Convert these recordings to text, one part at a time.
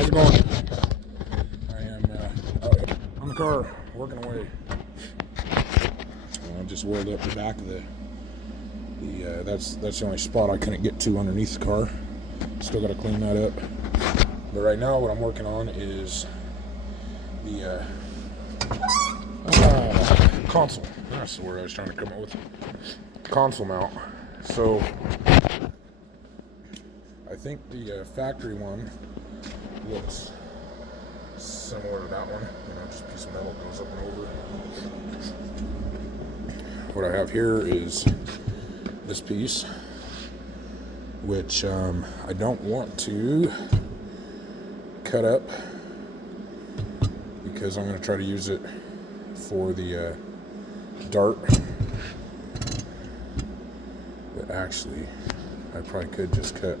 How's it going? I am on the car, working away. I just welded up the back of the that's the only spot I couldn't get to underneath the car. Still got to clean that up. But right now, what I'm working on is the console. That's the word I was trying to come up with. Console mount. So I think the factory one looks similar to that one. You know, just a piece of metal goes up and over. What I have here is this piece, which I don't want to cut up because I'm going to try to use it for the dart. But actually, I probably could just cut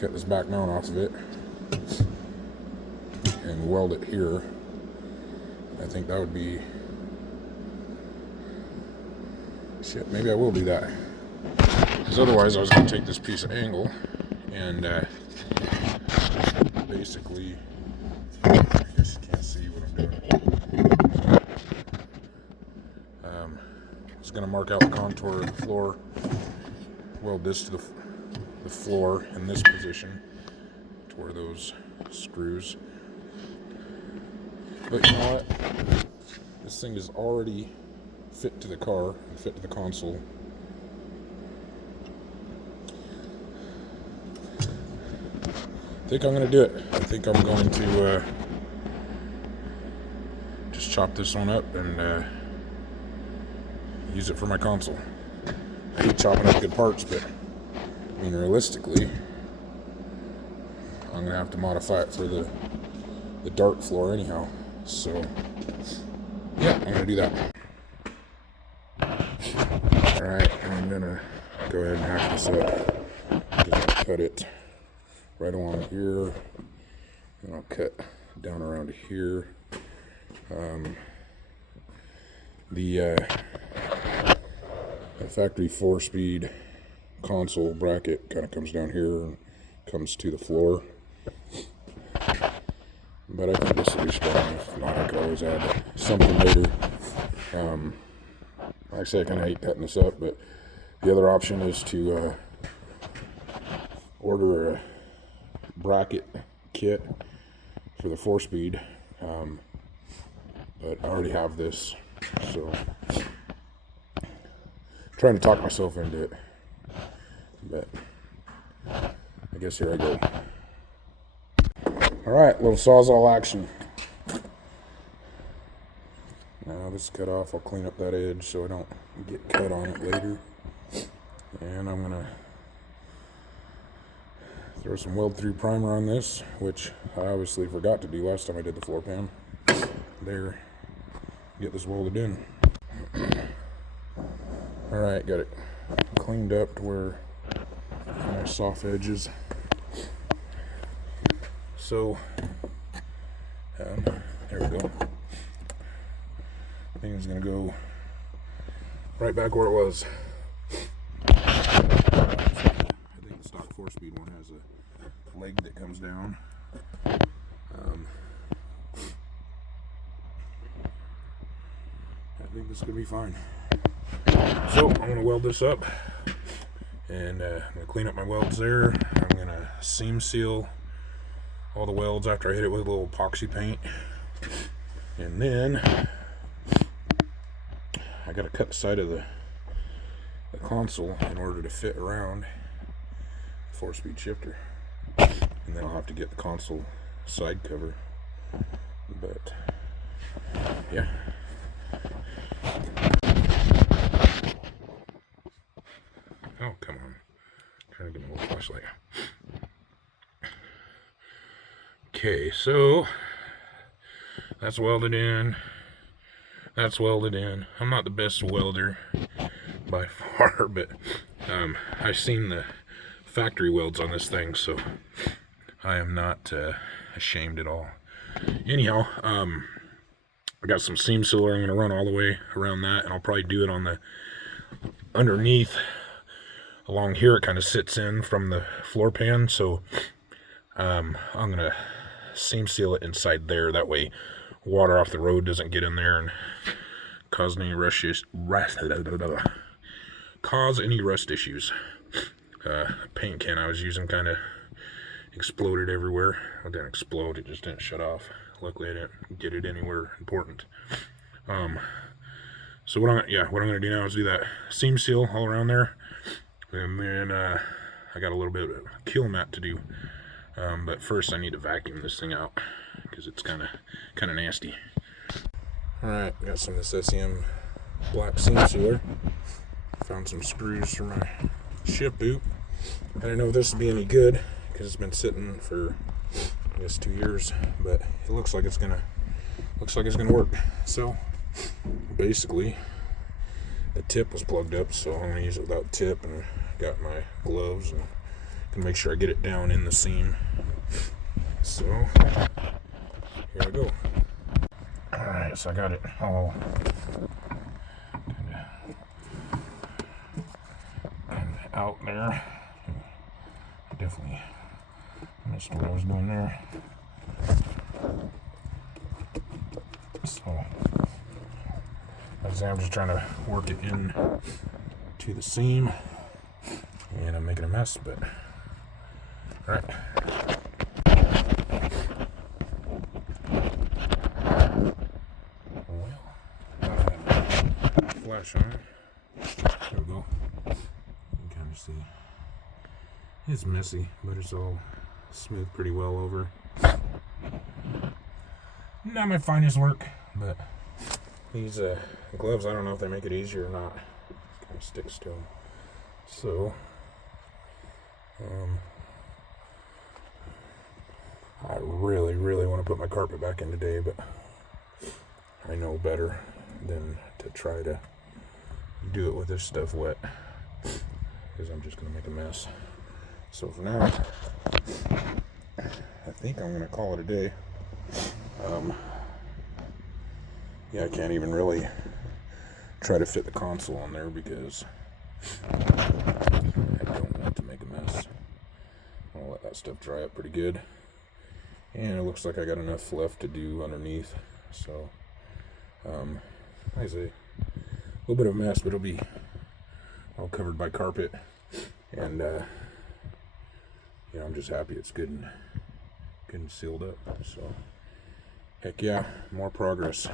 this back mount off of it and weld it here. I think that would be shit. Maybe I will do that, because otherwise I was going to take this piece of angle and basically, I guess you can't see what I'm doing. I was going to mark out the contour of the floor, weld this to the floor in this position to where those screws. But you know what? This thing is already fit to the car and fit to the console. I think I'm going to do it. I think I'm going to just chop this one up and use it for my console. I hate chopping up good parts, but I mean, realistically, I'm going to have to modify it for the dart floor anyhow. So, yeah, I'm going to do that. Alright, I'm going to go ahead and hack this up. Just cut it right along here, and I'll cut down around here. The factory 4-speed console bracket kind of comes down here and comes to the floor. But I think this will be strong. If not, I could always add something later. Like I say, I kind of hate cutting this up, but the other option is to order a bracket kit for the 4-speed. But I already have this, so trying to talk myself into it. But I guess here I go. Alright, little Sawzall action. Now this is cut off. I'll clean up that edge so I don't get cut on it later. And I'm going to throw some weld-through primer on this, which I obviously forgot to do last time I did the floor pan. There. Get this welded in. Alright, got it cleaned up to where nice soft edges. So, there we go. Thing's gonna go right back where it was. I think the stock 4-speed one has a leg that comes down. I think this is gonna be fine. So I'm gonna weld this up, and I'm gonna clean up my welds there. I'm gonna seam seal all the welds after I hit it with a little epoxy paint, and then I gotta cut the side of the console in order to fit around the 4-speed shifter, and then I'll have to get the console side cover. But yeah. Oh, come on. I'm trying to get my little flashlight. Okay, so that's welded in. That's welded in. I'm not the best welder by far, but I've seen the factory welds on this thing, so I am not ashamed at all. Anyhow, I got some seam sealer I'm going to run all the way around that, and I'll probably do it on the underneath. Along here it kind of sits in from the floor pan, so I'm going to seam seal it inside there. That way water off the road doesn't get in there and cause any rust issues. Paint can I was using kind of exploded everywhere. It didn't explode, it just didn't shut off. Luckily I didn't get it anywhere important. So what I'm gonna do now is do that seam seal all around there, and then I got a little bit of kill mat to do. But first I need to vacuum this thing out because it's kind of nasty. All right, got some of this SEM black seam sealer. Found some screws for my ship boot. I don't know if this will be any good because it's been sitting for, I guess, 2 years, but it looks like it's gonna work. So basically, the tip was plugged up, so I'm gonna use it without tip, and got my gloves and can make sure I get it down in the seam. So here I go. All right, so I got it all kind of out there. Definitely missed what I was doing there. So I'm just trying to work it in to the seam, and I'm making a mess, but all right. Flash on. There we go. You can kind of see. It's messy, but it's all smoothed pretty well over. Not my finest work, but these gloves, I don't know if they make it easier or not. It kind of sticks to them. So, I really, really want to put my carpet back in today, but I know better than to try to do it with this stuff wet, because I'm just going to make a mess. So for now, I think I'm going to call it a day. Yeah, I can't even really try to fit the console on there because I don't want to make a mess. I'll let that stuff dry up pretty good. And it looks like I got enough left to do underneath. So, like I say, a little bit of a mess, but it'll be all covered by carpet. And, I'm just happy it's good and sealed up. So, heck yeah, more progress.